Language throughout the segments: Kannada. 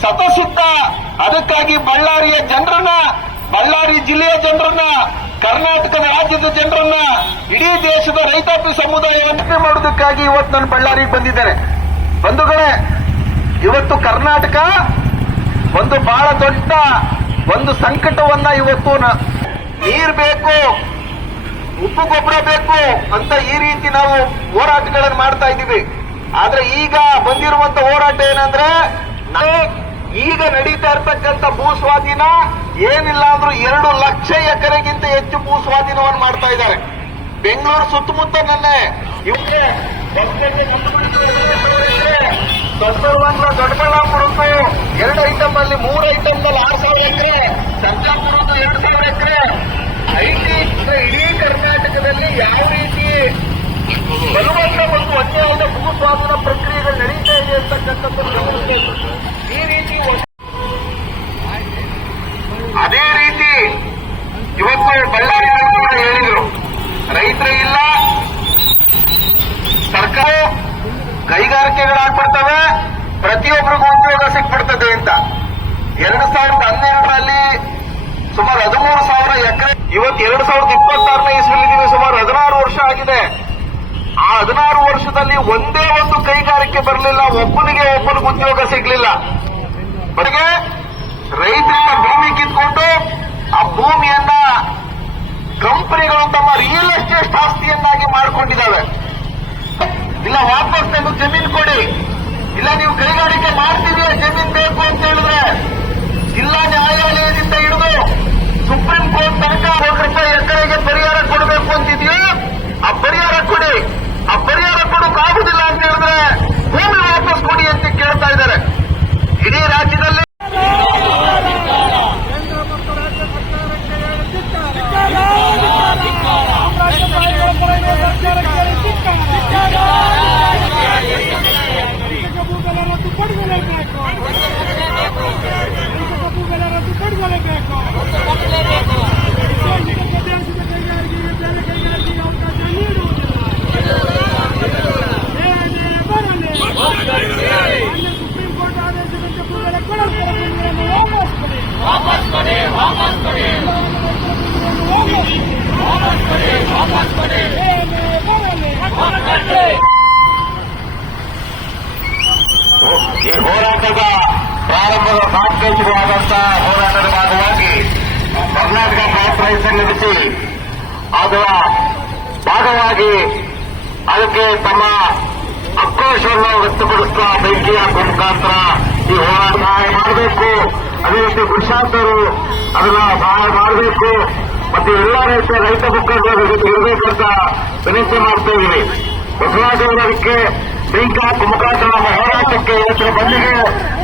ಸತಸಿದ್ಧ. ಅದಕ್ಕಾಗಿ ಬಳ್ಳಾರಿಯ ಜನರನ್ನ, ಬಳ್ಳಾರಿ ಜಿಲ್ಲೆಯ ಜನರನ್ನ, ಕರ್ನಾಟಕದ ರಾಜ್ಯದ ಜನರನ್ನ, ಇಡೀ ದೇಶದ ರೈತಾಪಿ ಸಮುದಾಯವನ್ನು ಮಾಡೋದಕ್ಕಾಗಿ ಇವತ್ತು ನಾನು ಬಳ್ಳಾರಿಗೆ ಬಂದಿದ್ದೇನೆ. ಬಂಧುಗಳೇ, ಇವತ್ತು ಕರ್ನಾಟಕ ಒಂದು ಬಹಳ ದೊಡ್ಡ ಒಂದು ಸಂಕಟವನ್ನ ಇವತ್ತು ನೀರು ಬೇಕು, ಉಪ್ಪು ಗೊಬ್ಬರ ಬೇಕು ಅಂತ ಈ ರೀತಿ ನಾವು ಹೋರಾಟಗಳನ್ನು ಮಾಡ್ತಾ ಇದ್ದೀವಿ. ಆದ್ರೆ ಈಗ ಬಂದಿರುವಂತ ಹೋರಾಟ ಏನಂದ್ರೆ, ಈಗ ನಡೀತಾ ಇರ್ತಕ್ಕಂಥ ಭೂ ಸ್ವಾಧೀನ ಏನಿಲ್ಲ ಅಂದ್ರೂ 2 ಲಕ್ಷ ಎಕರೆಗಿಂತ ಹೆಚ್ಚು ಭೂ ಸ್ವಾಧೀನವನ್ನು ಮಾಡ್ತಾ ಇದ್ದಾರೆ. ಬೆಂಗಳೂರು ಸುತ್ತಮುತ್ತಲನ್ನೇ ಇವಕ್ಕೆ ದೊಡ್ಡಬಳ್ಳಾಪುರದ್ದು 2 ಐಟಮ್ ಅಲ್ಲಿ 3 ಐಟಮ್ ನಲ್ಲಿ 6,000 ಎಕರೆ, ಸರ್ಜಾಪುರದ್ದು 2,000 ಎಕರೆ. ಐಟಿ ಇಡೀ ಕರ್ನಾಟಕದಲ್ಲಿ ಯಾವ ರೀತಿ ಬಲವಂತ ಮತ್ತು ಅನ್ಯಾಯದ ಭೂ ಸ್ವಾಧೀನ ಪ್ರಕ್ರಿಯೆಗಳು ನಡೀತಾ ಇದೆ ಅಂತಕ್ಕಂಥದ್ದು ಈ ರೀತಿ. ಅದೇ ರೀತಿ ಇವತ್ತು ಬಳ್ಳಾರಿ ಹೇಳಿದ್ರು, ರೈತರೇ ಇಲ್ಲ, ಸರ್ಕಾರ ಕೈಗಾರಿಕೆಗಳಾಗ್ಬಿಡ್ತವೆ, ಪ್ರತಿಯೊಬ್ಬರಿಗೂ ಉದ್ಯೋಗ ಸಿಕ್ಬಿಡ್ತದೆ ಅಂತ. 2012ರಲ್ಲಿ ಸುಮಾರು 13,000 ಎಕರೆ, ಇವತ್ತು 2026ನೇ ಇಸ್ವಿಲಿದ್ದೀವಿ, ಸುಮಾರು 16 ವರ್ಷ ಆಗಿದೆ. ಆ 16 ವರ್ಷದಲ್ಲಿ ಒಂದೇ ಒಂದು ಕೈಗಾರಿಕೆ ಬರಲಿಲ್ಲ, ಒಬ್ಬನಿಗೆ ಉದ್ಯೋಗ ಸಿಗ್ಲಿಲ್ಲ. ಬರಿಗೆ ರೈತರಿಂದ ಭೂಮಿ ಕಿತ್ಕೊಂಡು ಆ ಭೂಮಿಯನ್ನ ಕಂಪನಿಗಳು ತಮ್ಮ ರಿಯಲ್ ಎಸ್ಟೇಟ್ ಆಸ್ತಿಯನ್ನಾಗಿ ಮಾಡಿಕೊಂಡಿದ್ದಾವೆ. ಇಲ್ಲ ವಾಪಸ್ ನೀವು ಜಮೀನು ಕೊಡಿ, ಇಲ್ಲ ನೀವು ಕೈಗಾರಿಕೆ ಮಾಡ್ತೀವಿ ಜಮೀನು ಬೇಕು ಅಂತ ಹೇಳಿದ್ರೆ ಜಿಲ್ಲಾ ನ್ಯಾಯಾಲಯದಿಂದ ಹಿಡಿದು ಸುಪ್ರೀಂ ಕೋರ್ಟ್ ತನಕ ₹1 ಎಕರೆಗೆ ಪರಿಹಾರ ಕೊಡಬೇಕು ಅಂತಿದೆಯೋ ಆ ಪರಿಹಾರ ಕೊಡಿ. ಆ ಪರಿಹಾರ ಕೊಡೋಕ್ಕಾಗುದಿಲ್ಲ ಅಂತ ಹೇಳಿದ್ರೆ ಭೂಮಿ ವಾಪಸ್ ಕೊಡಿ ಅಂತ ಕೇಳ್ತಾ ಇದ್ದಾರೆ. ಇಡೀ ರಾಜ್ಯದಲ್ಲಿ ಈ ಹೋರಾಟದ ಪ್ರಾರಂಭದ ಶುರುವಾದಂತಹ ಹೋರಾಟದ ಭಾಗವಾಗಿ ಕರ್ನಾಟಕ ಬ್ಲಾಕ್ ರೈತ ನಿಲ್ಲಿಸಿ ಅದರ ಭಾಗವಾಗಿ ಅದಕ್ಕೆ ತಮ್ಮ ಆಕ್ರೋಶವನ್ನು ವ್ಯಕ್ತಪಡಿಸುವ ಬೆಂಕಿಯ ಮುಖಾಂತರ ಈ ಹೋರಾಟ ಸಹಾಯ ಮಾಡಬೇಕು. ಅದೇ ರೀತಿ ಕೃಷಿಕರು ಅದನ್ನ ಸಹಾಯ ಮಾಡಬೇಕು ಮತ್ತು ಎಲ್ಲ ರೈತ ಮುಖಂಡರ ಜೊತೆ ಇರಬೇಕಂತ ವಿನಂತಿ ಮಾಡ್ತಾ ಇದ್ದೀವಿ. ಬಸವರಾಜಕ್ಕೆ ಲಿಂಕ್ ಮುಖಾಂತರ ನಮ್ಮ ಹೋರಾಟಕ್ಕೆ ರೈತರ ಬಂದಿಗೆ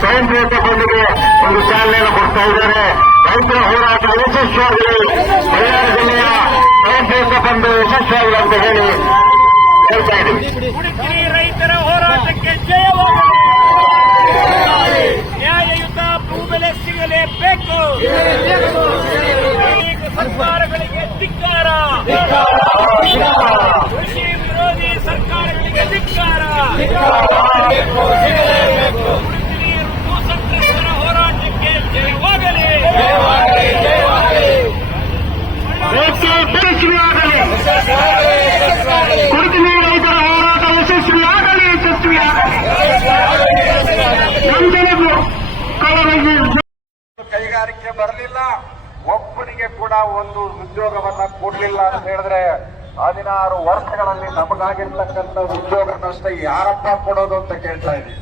ಸ್ವಯಂ ಪ್ರೇರಿತ ಬಂದಿಗೆ ಒಂದು ಚಾಲನೆಯನ್ನು ಕೊಡ್ತಾ ಇದ್ದಾರೆ. ರೈತರ ಹೋರಾಟ ಯಶಸ್ವಿಯಾಗಲಿ, ಬಳ್ಳಾರಿ ಜಿಲ್ಲೆಯ ಸ್ವಯಂ ಪ್ರೇರಿತ ಬಂದು ಯಶಸ್ವಿಯಾಗಲಿ ಅಂತ ಹೇಳಿ ಹೇಳ್ತಾ ಇದ್ದೀವಿ. ರೈತರ ಹೋರಾಟಕ್ಕೆ ಜಯವಾಗಲಿ. ನ್ಯಾಯಯುತ ಭೂಬೆಲೆ ಸಿಗಲೇಬೇಕು. ಸರ್ಕಾರಗಳಿಗೆ ಧಿಕ್ಕಾರ. ಕೃಷಿ ವಿರೋಧಿ ಸರ್ಕಾರಗಳಿಗೆ ಧಿಕ್ಕಾರ. ಭೂಸಂತ್ರಸ್ತರ ಹೋರಾಟಕ್ಕೆ ಜಯವಾಗಲಿ. ಯಶಸ್ವಿಯಾಗಲಿ. ಕುಡಿತ ರೈತರ ಹೋರಾಟ ಯಶಸ್ವಿಯಾಗಲಿ. ಕೈಗಾರಿಕೆ ಬರಲಿಲ್ಲ, ಒಬ್ಬನಿಗೆ ಕೂಡ ಒಂದು ಉದ್ಯೋಗವನ್ನ ಕೊಡ್ಲಿಲ್ಲ ಅಂತ ಹೇಳಿದ್ರೆ 16 ವರ್ಷಗಳಲ್ಲಿ ನಮಗಾಗಿರ್ತಕ್ಕಂಥ ಉದ್ಯೋಗನಷ್ಟೇ ಯಾರಪ್ಪ ಕೊಡೋದು ಅಂತ ಕೇಳ್ತಾ ಇದ್ದೀವಿ.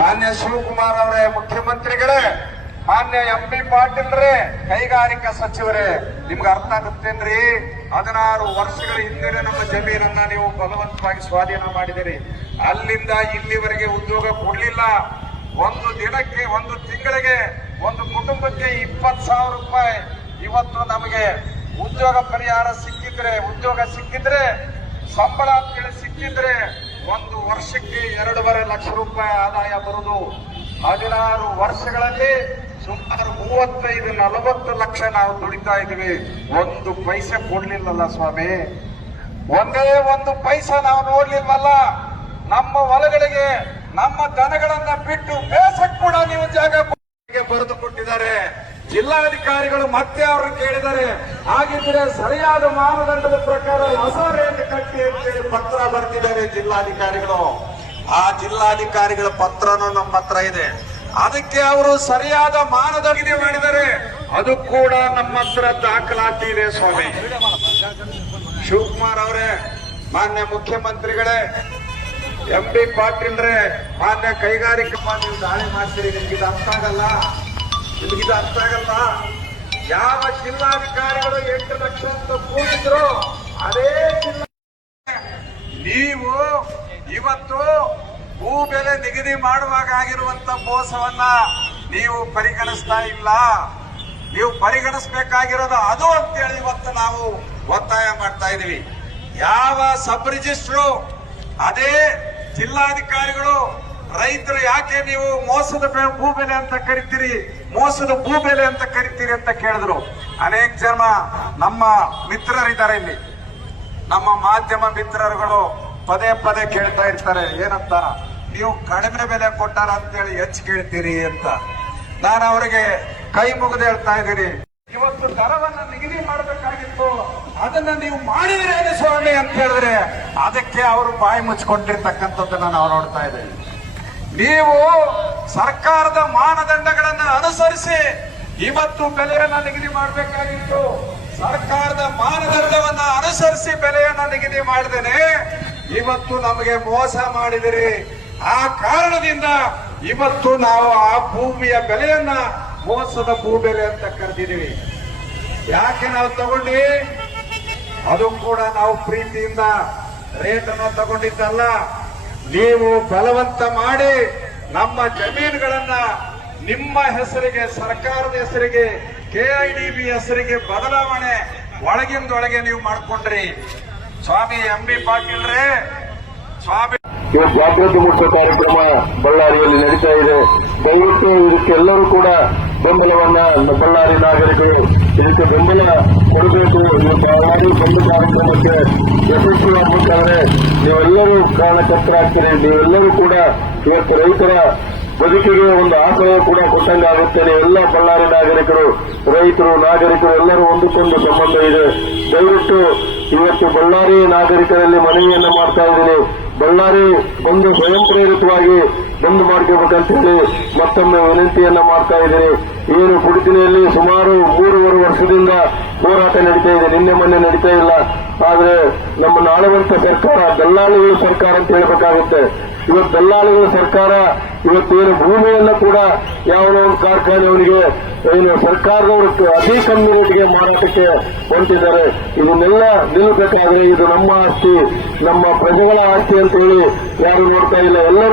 ಮಾನ್ಯ ಶಿವಕುಮಾರ್ ಅವರೇ ಮುಖ್ಯಮಂತ್ರಿಗಳೇ, ಮಾನ್ಯ ಎಂ ಬಿ ಪಾಟೀಲ್ರೇ ಕೈಗಾರಿಕಾ ಸಚಿವರೇ, ನಿಮ್ಗೆ ಅರ್ಥ ಆಗುತ್ತೇನ್ರಿ? 16 ವರ್ಷಗಳ ಹಿಂದೆ ನಮ್ಮ ಜಮೀನನ್ನ ನೀವು ಬಲವಂತವಾಗಿ ಸ್ವಾಧೀನ ಮಾಡಿದಿರಿ. ಅಲ್ಲಿಂದ ಇಲ್ಲಿವರೆಗೆ ಉದ್ಯೋಗ ಕೊಡ್ಲಿಲ್ಲ. ಒಂದು ದಿನಕ್ಕೆ, ಒಂದು ತಿಂಗಳಿಗೆ, ಒಂದು ಕುಟುಂಬಕ್ಕೆ 20,000 ರೂಪಾಯಿ ಇವತ್ತು ನಮಗೆ ಉದ್ಯೋಗ ಪರಿಹಾರ ಸಿಕ್ಕಿದ್ರೆ, ಉದ್ಯೋಗ ಸಿಕ್ಕಿದ್ರೆ, ಸಂಬಳ ಅಂತೇಳಿ ಸಿಕ್ಕಿದ್ರೆ ಒಂದು ವರ್ಷಕ್ಕೆ 2.5 ಲಕ್ಷ ರೂಪಾಯಿ ಆದಾಯ ಬರುವುದು. 16 ವರ್ಷಗಳಲ್ಲಿ ಸುಮಾರು 35-40 ಲಕ್ಷ ನಾವು ದುಡಿತಾ ಇದ್ವಿ. ಒಂದು ಪೈಸೆ ಕೊಡ್ಲಿಲ್ಲಲ್ಲ ಸ್ವಾಮಿ, ಒಂದೇ ಒಂದು ಪೈಸೆ ನಾವು ನೋಡ್ಲಿಲ್ವಲ್ಲ. ನಮ್ಮ ಹೊಲಗಳಿಗೆ ನಮ್ಮ ದನಗಳನ್ನ ಬಿಟ್ಟು ಬೇಸಕ್ಕೆ ಕೂಡ ನೀವು ಜಾಗ ಬರೆದು ಕೊಟ್ಟಿದ್ದಾರೆ. ಜಿಲ್ಲಾಧಿಕಾರಿಗಳು ಮತ್ತೆ ಅವರು ಕೇಳಿದ್ದಾರೆ, ಹಾಗಿದ್ರೆ ಸರಿಯಾದ ಮಾನದಂಡದ ಪ್ರಕಾರ ಹೊಸ ರೇಟ್ ಕಟ್ಟಿ ಅಂತೇಳಿ ಪತ್ರ ಬರ್ತಿದ್ದಾರೆ ಜಿಲ್ಲಾಧಿಕಾರಿಗಳು. ಆ ಜಿಲ್ಲಾಧಿಕಾರಿಗಳ ಪತ್ರನೂ ನಮ್ಮ ಹತ್ರ ಇದೆ. ಅದಕ್ಕೆ ಅವರು ಸರಿಯಾದ ಮಾನದಂಡ ಮಾಡಿದ್ದಾರೆ. ಅದು ಕೂಡ ನಮ್ಮ ಹತ್ರ ದಾಖಲಾತಿ ಇದೆ ಸ್ವಾಮಿ. ಶಿವಕುಮಾರ್ ಅವರೇ, ಮಾನ್ಯ ಮುಖ್ಯಮಂತ್ರಿಗಳೇ, ಎಂ ಬಿ ಪಾಟೀಲ್ರೇ, ಮಾನ್ಯ ಕೈಗಾರಿಕಾ ನೀವು ದಾಳಿ ಮಾಡ್ತೀರಿ, ನಿಮ್ಗಿದು ಅರ್ಥ ಆಗಲ್ಲ. ಯಾವ ಜಿಲ್ಲಾಧಿಕಾರಿಗಳು 8 ಲಕ್ಷ ಅಂತ ಕೂಗಿದ್ರು ಅದೇ ಜಿಲ್ಲಾ ನೀವು ಇವತ್ತು ಭೂ ಬೆಲೆ ನಿಗದಿ ಮಾಡುವಾಗ ಆಗಿರುವಂತ ಮೋಸವನ್ನ ನೀವು ಪರಿಗಣಿಸ್ತಾ ಇಲ್ಲ. ನೀವು ಪರಿಗಣಿಸಬೇಕಾಗಿರೋದು ಅದು ಅಂತೇಳಿ ಇವತ್ತು ನಾವು ಒತ್ತಾಯ ಮಾಡ್ತಾ ಇದೀವಿ. ಯಾವ ಸಬ್ ರಿಜಿಸ್ಟ್ರು, ಅದೇ ಜಿಲ್ಲಾಧಿಕಾರಿಗಳು ರೈತರು ಯಾಕೆ ನೀವು ಮೋಸದ ಭೂಬೆಲೆ ಅಂತ ಕರಿತೀರಿ, ಮೋಸದ ಭೂಬೆಲೆ ಅಂತ ಕರಿತೀರಿ ಅಂತ ಕೇಳಿದ್ರು. ಅನೇಕ ಜನ ನಮ್ಮ ಮಿತ್ರರಿದ್ದಾರೆ ಇಲ್ಲಿ, ನಮ್ಮ ಮಾಧ್ಯಮ ಮಿತ್ರರುಗಳು ಪದೇ ಪದೇ ಕೇಳ್ತಾ ಇರ್ತಾರೆ, ಏನಂತ, ನೀವು ಕಡಿಮೆ ಬೆಲೆ ಕೊಟ್ಟಾರ ಅಂತೇಳಿ ಹೆಚ್ಚು ಕೇಳ್ತೀರಿ ಅಂತ. ನಾನು ಅವರಿಗೆ ಕೈ ಮುಗಿದು ಹೇಳ್ತಾ ಇದ್ದೀನಿ, ಇವತ್ತು ದರವನ್ನ ನಿಗದಿ ಮಾಡಬೇಕಾಗಿತ್ತು, ಅದನ್ನ ನೀವು ಮಾಡಿದ್ರೇನು ಸ್ವಾಮಿ ಅಂತ ಹೇಳಿದ್ರೆ ಅದಕ್ಕೆ ಅವರು ಬಾಯಿ ಮುಚ್ಚಿಕೊಂಡಿರ್ತಕ್ಕಂಥದ್ದನ್ನ ನಾವು ನೋಡ್ತಾ ಇದ್ದೇವೆ. ನೀವು ಸರ್ಕಾರದ ಮಾನದಂಡಗಳನ್ನು ಅನುಸರಿಸಿ ಇವತ್ತು ಬೆಲೆಯನ್ನ ನಿಗದಿ ಮಾಡಬೇಕಾಗಿತ್ತು. ಸರ್ಕಾರದ ಮಾನದಂಡವನ್ನ ಅನುಸರಿಸಿ ಬೆಲೆಯನ್ನ ನಿಗದಿ ಮಾಡಿದೇನೆ ಇವತ್ತು ನಮಗೆ ಮೋಸ ಮಾಡಿದಿರಿ. ಆ ಕಾರಣದಿಂದ ಇವತ್ತು ನಾವು ಆ ಭೂಮಿಯ ಬೆಲೆಯನ್ನ ಮೋಸದ ಭೂಬೆಲೆ ಅಂತ ಕರೆದಿದ್ದೀವಿ. ಯಾಕೆ ನಾವು ತಗೊಂಡ್ವಿ? ಅದು ಕೂಡ ನಾವು ಪ್ರೀತಿಯಿಂದ ರೇಟ್ ಅನ್ನು ತಗೊಂಡಿದ್ದಲ್ಲ. ನೀವು ಬಲವಂತ ಮಾಡಿ ನಮ್ಮ ಜಮೀನುಗಳನ್ನ ನಿಮ್ಮ ಹೆಸರಿಗೆ, ಸರ್ಕಾರದ ಹೆಸರಿಗೆ, ಕೆಐಡಿಬಿ ಹೆಸರಿಗೆ ಬದಲಾವಣೆ ಒಳಗಿಂದೊಳಗೆ ನೀವು ಮಾಡ್ಕೊಂಡ್ರಿ. ಸ್ವಾಮಿ ಎಂ ಬಿ ಪಾಟೀಲ್ರೇ, ಸ್ವಾಮಿ ಇವತ್ತು ಜಾಗೃತಿ ಮೂಡಿಸುವ ಕಾರ್ಯಕ್ರಮ ಬಳ್ಳಾರಿಯಲ್ಲಿ ನಡೀತಾ ಇದೆ. ದಯವಿಟ್ಟು ಇದಕ್ಕೆಲ್ಲರೂ ಕೂಡ ಬೆಂಬಲವನ್ನ ಬಳ್ಳಾರಿ ನಾಗರಿಕರು ಇದಕ್ಕೆ ಬೆಂಬಲ ಕೊಡಬೇಕು. ಬಳ್ಳಾರಿ ಬಂದು ಕಾರ್ಯಕ್ರಮಕ್ಕೆ ಯಶಸ್ವಿಯಾಗಬೇಕಾದ್ರೆ ನೀವೆಲ್ಲರೂ ಕಾರಣಕರ್ತರಾಗ್ತೀರಿ. ನೀವೆಲ್ಲರೂ ಕೂಡ ಇವತ್ತು ರೈತರ ಬದುಕಿಗೆ ಒಂದು ಆಶಯ ಕೂಡ ಕೊಟ್ಟಂಗಾಗುತ್ತೆ. ಎಲ್ಲ ಬಳ್ಳಾರಿ ನಾಗರಿಕರು, ರೈತರು, ನಾಗರಿಕರು ಎಲ್ಲರೂ ಒಂದಕ್ಕೊಂದು ಸಂಬಂಧ ಇದೆ. ದಯವಿಟ್ಟು ಇವತ್ತು ಬಳ್ಳಾರಿ ನಾಗರಿಕರಲ್ಲಿ ಮನವಿಯನ್ನ ಮಾಡ್ತಾ ಇದ್ದೀನಿ. ಬಳ್ಳಾರಿ ಬಂದು ಸ್ವಯಂ ಪ್ರೇರಿತವಾಗಿ ಬಂದ್ ಮಾಡ್ಕೋಬೇಕಂತ ಹೇಳಿ ಮತ್ತೊಮ್ಮೆ ವಿನಂತಿಯನ್ನ ಮಾಡ್ತಾ ಇದ್ದೀನಿ. ಏನು ಕುಡಿತಿನಲ್ಲಿ ಸುಮಾರು 3.5 ವರ್ಷದಿಂದ ಹೋರಾಟ ನಡೀತಾ ಇದೆ, ನಿನ್ನೆ ಮೊನ್ನೆ ನಡೀತಾ ಇಲ್ಲ. ಆದ್ರೆ ನಮ್ಮ ಆಳುವಂತ ಸರ್ಕಾರ ದಲ್ಲಾಳಿಗಳ ಸರ್ಕಾರ ಅಂತ ಹೇಳ್ಬೇಕಾಗುತ್ತೆ. ಇವತ್ತು ದಲ್ಲಾಳಿಗಳ ಸರ್ಕಾರ ಇವತ್ತೇನು ಭೂಮಿಯನ್ನ ಕೂಡ ಯಾವನೋ ಒಂದು ಕಾರ್ಖಾನೆಯವನಿಗೆ ಏನು ಸರ್ಕಾರದವರು ಅತಿ ಕಮ್ಮಿ ರೇಟ್ಗೆ ಮಾರಾಟಕ್ಕೆ ಹೊಂಟಿದ್ದಾರೆ. ಇದನ್ನೆಲ್ಲ ನಿಲ್ಲಬೇಕಾದ್ರೆ ಇದು ನಮ್ಮ ಆಸ್ತಿ, ನಮ್ಮ ಪ್ರಜೆಗಳ ಆಸ್ತಿ ಅಂತ ಹೇಳಿ ಯಾರು ನೋಡ್ತಾ ಇಲ್ಲ. ಎಲ್ಲರೂ